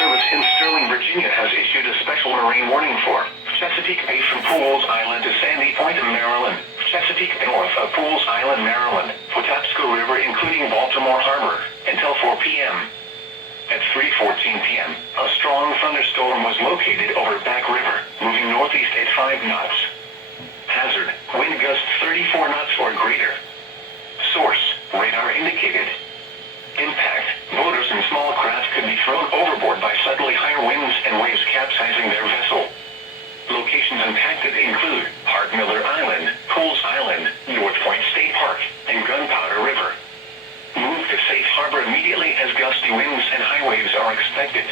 Service in Sterling, Virginia has issued a special marine warning for Chesapeake Bay from Pools Island to Sandy Point, Maryland, Chesapeake Bay north of Pools Island, Maryland, Patapsco River including Baltimore Harbor, until 4 p.m. At 3:14 p.m., a strong thunderstorm was located over Back River, moving northeast at 5 knots. Hazard, wind gusts 34 knots or greater. Source, radar indicated. Impact, boaters and small craft could be thrown overboard by suddenly higher winds and waves capsizing their vessel. Locations impacted include Hart Miller Island, Pools Island, North Point State Park, and Gunpowder River. Move to safe harbor immediately as gusty winds and high waves are expected.